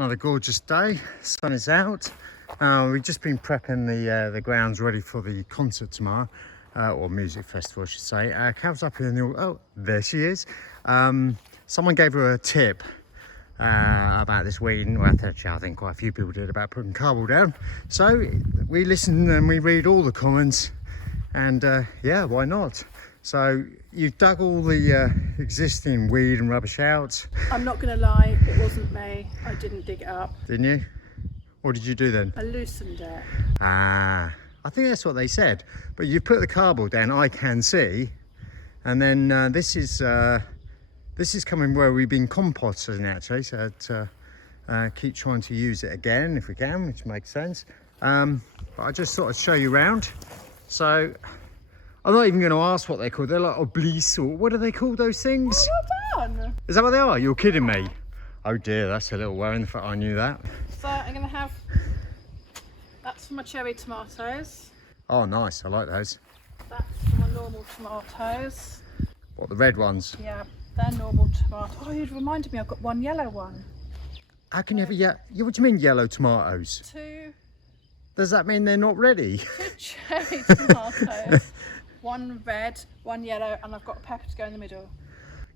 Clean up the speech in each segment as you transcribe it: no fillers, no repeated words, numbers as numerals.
Another gorgeous day, sun is out. We've just been prepping the grounds ready for the concert tomorrow, or music festival I should say. Cal's up in the, oh there she is. Someone gave her a tip about this weeding. Well, actually I think quite a few people did, about putting cardboard down. So we listen and we read all the comments, and yeah, why not? So you've dug all the existing weed and rubbish out. I'm not going to lie, it wasn't me. I didn't dig it up. Didn't you? What did you do then? I loosened it. Ah, I think that's what they said. But you put the cardboard down, I can see. And then this is coming where we've been composting actually. So keep trying to use it again if we can, which makes sense. But I just thought I'd show you around. So I'm not even going to ask what they're called. They're like obliques, or what are they called, those things? Oh, well done. Is that what they are? You're kidding me. Oh dear, that's a little worrying. The fact I knew that. So I'm going to have, that's for my cherry tomatoes. Oh nice, I like those. That's for my normal tomatoes. What, the red ones? Yeah, they're normal tomatoes. Oh, you've reminded me, I've got one yellow one. How can you have a what do you mean yellow tomatoes? Two Does that mean they're not ready? cherry tomatoes. One red, one yellow, and I've got a pepper to go in the middle.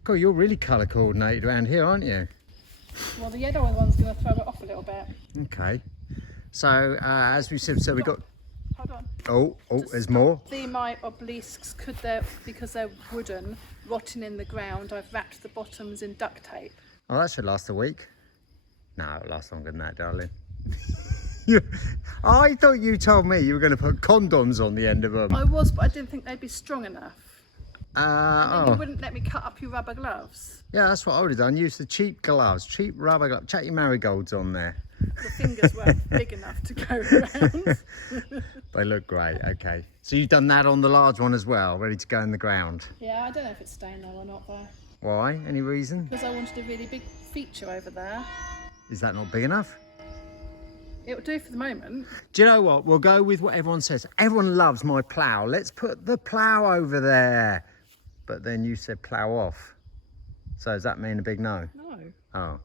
God, you're really colour coordinated around here, aren't you? Well, the yellow one's going to throw it off a little bit. Okay. So, as we said, so we got... Hold on. Oh, there's more. See my obelisks, because they're wooden, rotting in the ground, I've wrapped the bottoms in duct tape. Oh, that should last a week. No, it'll last longer than that, darling. I thought you told me you were going to put condoms on the end of them. I was, but I didn't think they'd be strong enough. And Oh. you wouldn't let me cut up your rubber gloves. Yeah, that's what I would have done. Use the cheap gloves, cheap rubber gloves. Chuck your marigolds on there. The fingers weren't big enough to go around. They look great. Okay. So you've done that on the large one as well, ready to go in the ground. Yeah, I don't know if it's staying there or not though. Why? Any reason? Because I wanted a really big feature over there. Is that not big enough? It'll do for the moment. Do you know what? We'll go with what everyone says. Everyone loves my plough. Let's put the plough over there. But then you said plough off. So does that mean a big no? No. Oh,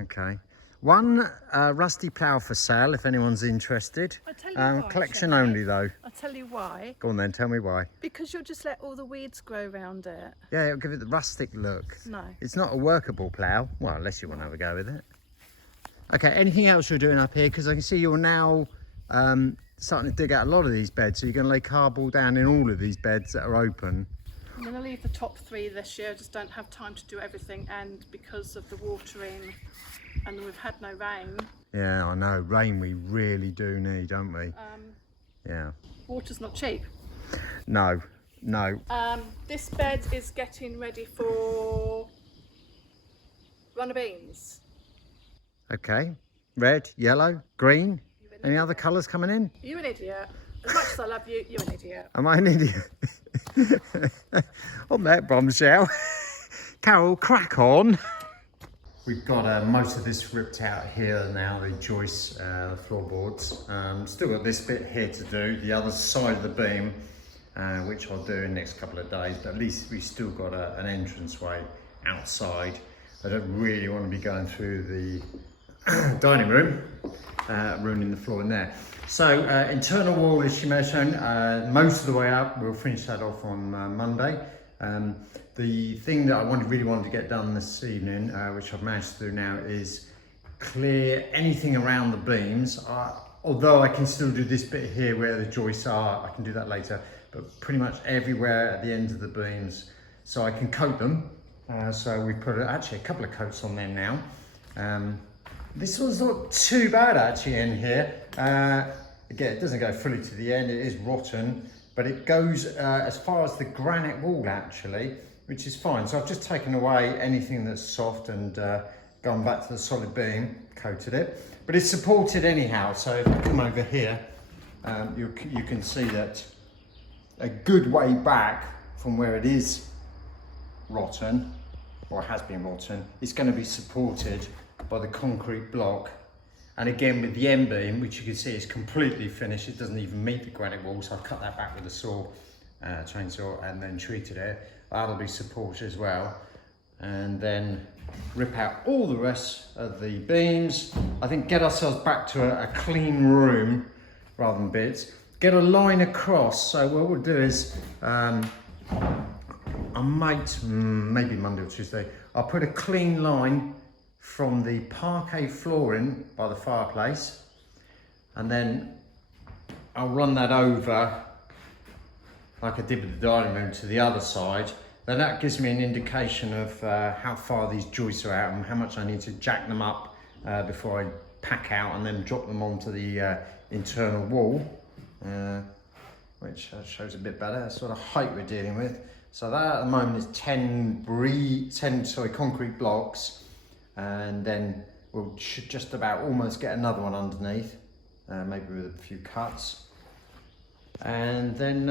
okay. One rusty plough for sale if anyone's interested. I tell you why, collection Chateau. only though. I'll tell you why. Go on then, tell me why. Because you'll just let all the weeds grow around it. Yeah, it'll give it the rustic look. No. It's not a workable plough. Well, unless you want to have a go with it. Okay, anything else you're doing up here? Because I can see you're now starting to dig out a lot of these beds. So you're going to lay cardboard down in all of these beds that are open. I'm going to leave the top 3 this year. I just don't have time to do everything, and because of the watering, and we've had no rain. Yeah, I know. Rain we really do need, don't we? Yeah. Water's not cheap. No. This bed is getting ready for runner beans. Okay. Red, yellow, green. Any other colours coming in? You're an idiot. As much as I love you, you're an idiot. Am I an idiot? On that bombshell. Carol, crack on. We've got most of this ripped out here now, the joists, floorboards. Still got this bit here to do, the other side of the beam, which I'll do in the next couple of days, but at least we've still got an entranceway outside. I don't really want to be going through the dining room, ruining the floor in there. So internal wall, as she may have shown, most of the way up. We'll finish that off on Monday. The thing that I really wanted to get done this evening, which I've managed to do now, is clear anything around the beams. Although I can still do this bit here where the joists are, I can do that later, but pretty much everywhere at the ends of the beams, so I can coat them. So we put actually a couple of coats on there now. This one's not too bad actually in here. Again, it doesn't go fully to the end, it is rotten, but it goes as far as the granite wall actually, which is fine. So I've just taken away anything that's soft and gone back to the solid beam, coated it. But it's supported anyhow, so if I come over here, you can see that a good way back from where it is rotten, or has been rotten, it's going to be supported by the concrete block. And again with the end beam, which you can see is completely finished, it doesn't even meet the granite wall, so I've cut that back with a saw, chainsaw, and then treated it. That'll be supported as well. and then rip out all the rest of the beams. I think get ourselves back to a clean room rather than bits. Get a line across. So what we'll do is, I might, maybe Monday or Tuesday, I'll put a clean line from the parquet flooring by the fireplace, and then I'll run that over like I did with the dining room to the other side. Then that gives me an indication of how far these joists are out and how much I need to jack them up before I pack out and then drop them onto the internal wall, which shows a bit better. That's sort of height we're dealing with. So that at the moment is 10 concrete blocks, and then should just about almost get another one underneath, maybe with a few cuts. And then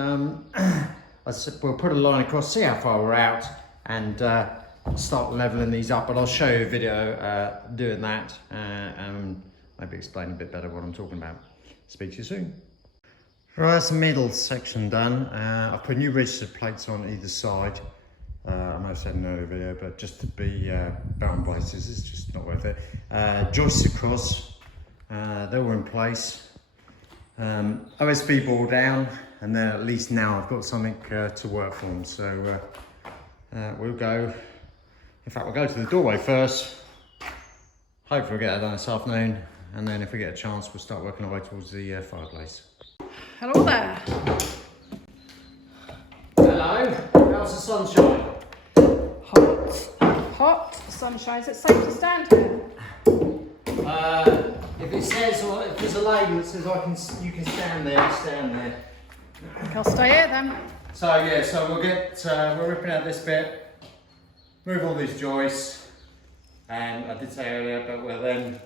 we'll put a line across, see how far we're out, and start leveling these up. But I'll show you a video doing that, and maybe explain a bit better what I'm talking about. Speak to you soon. Right, that's the middle section done. I've put new registered plates on either side. I might have said in an earlier video, but just to be bound places, it's just not worth it. Joists across, they're all in place. OSB board down, and then at least now I've got something to work from. So we'll go, in fact we'll go to the doorway first. Hopefully we'll get that done this afternoon, and then if we get a chance we'll start working our way towards the fireplace. Hello there. Hello, how's the sunshine? Hot sunshine. Is it safe to stand here? If it says, or if there's a label that says you can stand there, stand there. I think I'll stay here then. So yeah, so we'll get, we're ripping out this bit, move all these joists, and I did say earlier, but we'll then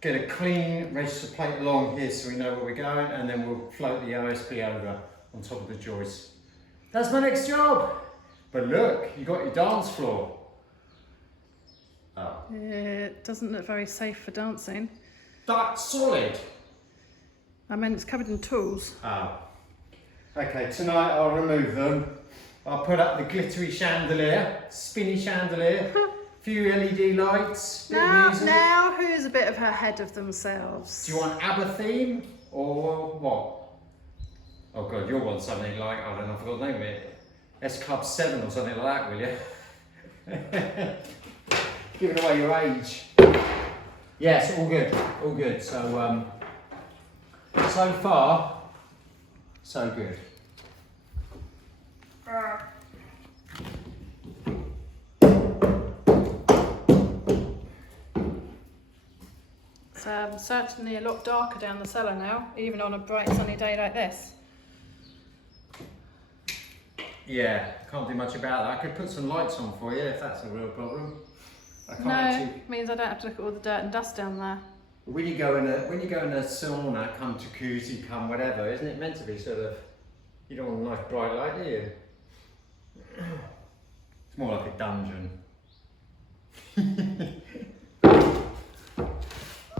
get a clean register plate along here so we know where we're going, and then we'll float the OSB over on top of the joist. That's my next job. But look, you got your dance floor. Oh. It doesn't look very safe for dancing. That's solid. I mean, it's covered in tools. Oh. Okay, tonight I'll remove them. I'll put up the glittery chandelier, spinny chandelier, few LED lights, bit of music. Now, who's a bit of ahead of themselves? Do you want ABBA theme or what? Oh God, you'll want something like, I don't know, I forgot the name of it. S Club 7 or something like that, will you? Giving away your age. Yes, all good, all good. So, so far, so good. It's certainly a lot darker down the cellar now, even on a bright sunny day like this. Yeah, can't do much about that. I could put some lights on for you if that's a real problem. I can't No, actually... means I don't have to look at all the dirt and dust down there. When you go in a sauna, come jacuzzi, come whatever, isn't it meant to be sort of? You don't want a nice bright light, do you? It's more like a dungeon.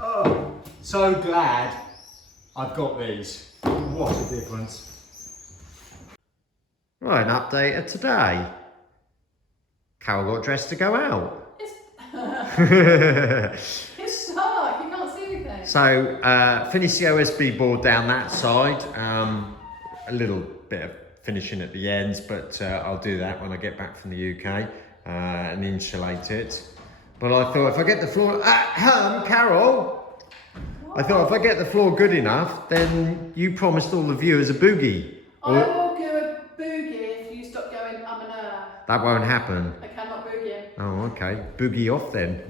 Oh, so glad I've got these. What a difference. Right, an update of today. Carol got dressed to go out. It's dark, you can't see anything. So, finished the OSB board down that side. A little bit of finishing at the ends, but I'll do that when I get back from the UK and insulate it. But I thought if I get the floor, Carol, what? I thought if I get the floor good enough, then you promised all the viewers a boogie. I will do a boogie if you stop going and That won't happen. I cannot boogie. Oh, okay. Boogie off then.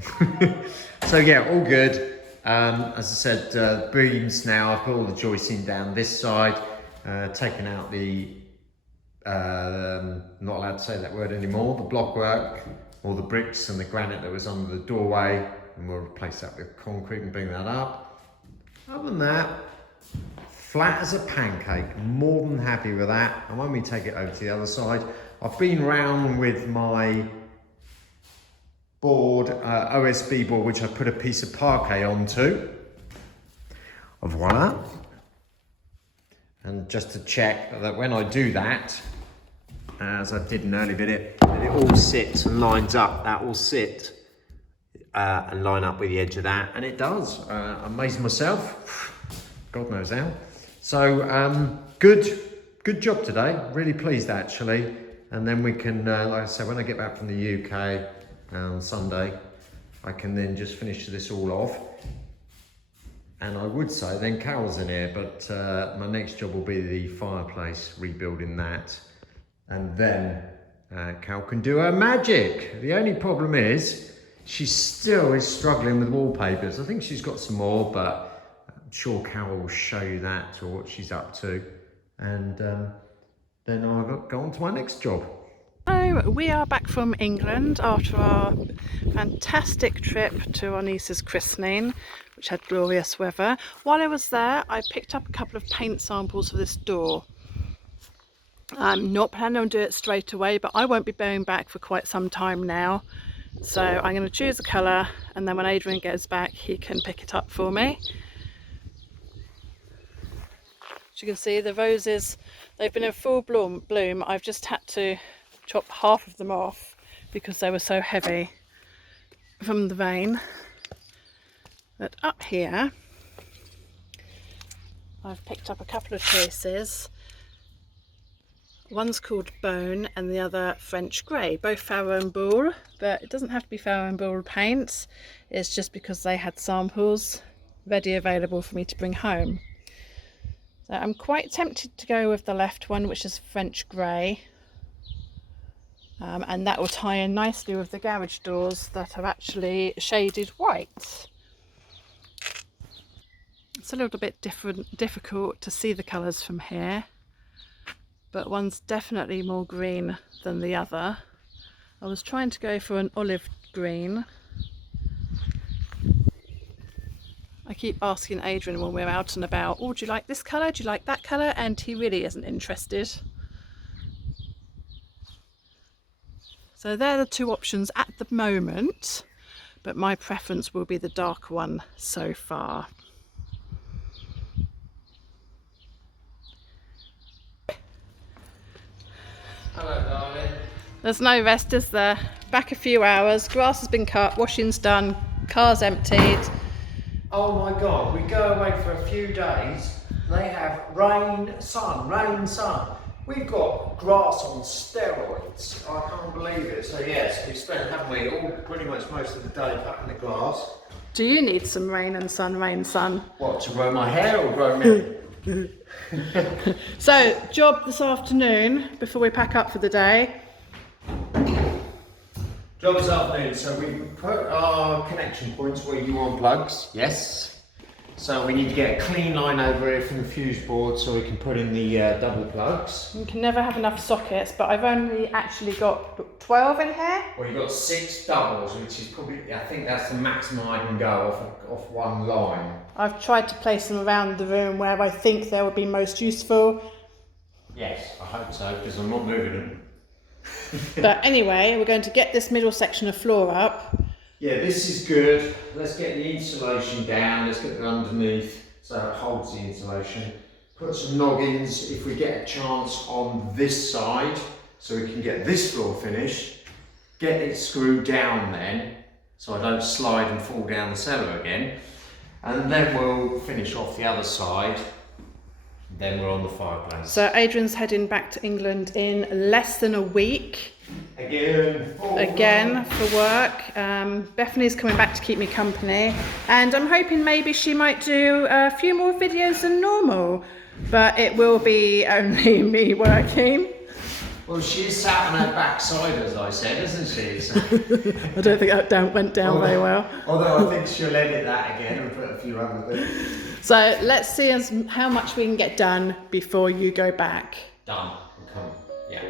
So yeah, all good. As I said, beams now. I've got all the joisting down this side. Taken out the, not allowed to say that word anymore, the blockwork, all the bricks and the granite that was under the doorway, and we'll replace that with concrete and bring that up. Other than that, flat as a pancake, more than happy with that. And when we take it over to the other side, I've been round with my board, OSB board, which I put a piece of parquet onto. Voila. And just to check that when I do that, as I did in an early video, that it all sits and lines up. That will sit and line up with the edge of that, and it does. I'm amazing myself. God knows how. So good job today. Really pleased actually. And then we can, like I said, when I get back from the UK on Sunday, I can then just finish this all off. And I would say then Carol's in here, but my next job will be the fireplace, rebuilding that. And then Carol can do her magic. The only problem is she still is struggling with wallpapers. I think she's got some more, but I'm sure Carol will show you that or what she's up to. And then I'll go on to my next job. So we are back from England after our fantastic trip to our niece's christening, which had glorious weather. While I was there, I picked up a couple of paint samples for this door. I'm not planning on doing it straight away, but I won't be going back for quite some time now. So I'm going to choose a colour, and then when Adrian gets back, he can pick it up for me. As you can see, the roses, they've been in full bloom. I've just had to chop half of them off because they were so heavy from the rain. But up here, I've picked up a couple of choices. One's called Bone and the other French Grey, both Farrow and Ball, but it doesn't have to be Farrow and Ball paints. It's just because they had samples ready available for me to bring home. So I'm quite tempted to go with the left one, which is French Grey. And that will tie in nicely with the garage doors that are actually shaded white. It's a little bit difficult to see the colours from here, but one's definitely more green than the other. I was trying to go for an olive green. I keep asking Adrian when we're out and about, oh, do you like this colour? Do you like that colour? And he really isn't interested. So they're the two options at the moment, but my preference will be the dark one so far. Hello, darling. There's no rest, is there? Back a few hours, grass has been cut, washing's done, car's emptied. Oh my God, we go away for a few days. They have rain, sun, rain, sun. We've got grass on steroids. I can't believe it. So yes, we've spent, haven't we, all pretty much most of the day cutting the grass. Do you need some rain and sun, rain, sun? What, to grow my hair or grow me? So, job this afternoon before we pack up for the day. Job this afternoon, so we put our connection points where you want plugs, yes. So we need to get a clean line over here from the fuse board so we can put in the double plugs. You can never have enough sockets, but I've only actually got 12 in here. Well, you've got 6 doubles, which is probably, I think that's the maximum I can go off one line. I've tried to place them around the room where I think they would be most useful. Yes, I hope so, because I'm not moving them. But anyway, we're going to get this middle section of floor up. Yeah, this is good. Let's get the insulation down. Let's get it underneath so it holds the insulation. Put some noggins if we get a chance on this side so we can get this floor finished. Get it screwed down then so I don't slide and fall down the cellar again. And then we'll finish off the other side. Then we're on the fireplace. So Adrian's heading back to England in less than a week. Again for work. Bethany's coming back to keep me company, and I'm hoping maybe she might do a few more videos than normal, but it will be only me working. Well, she's sat on her backside, as I said, isn't she? So I don't think that went down very well. Although I think she'll edit that again and put a few other things. So let's see how much we can get done before you go back. Done. Come. Yeah.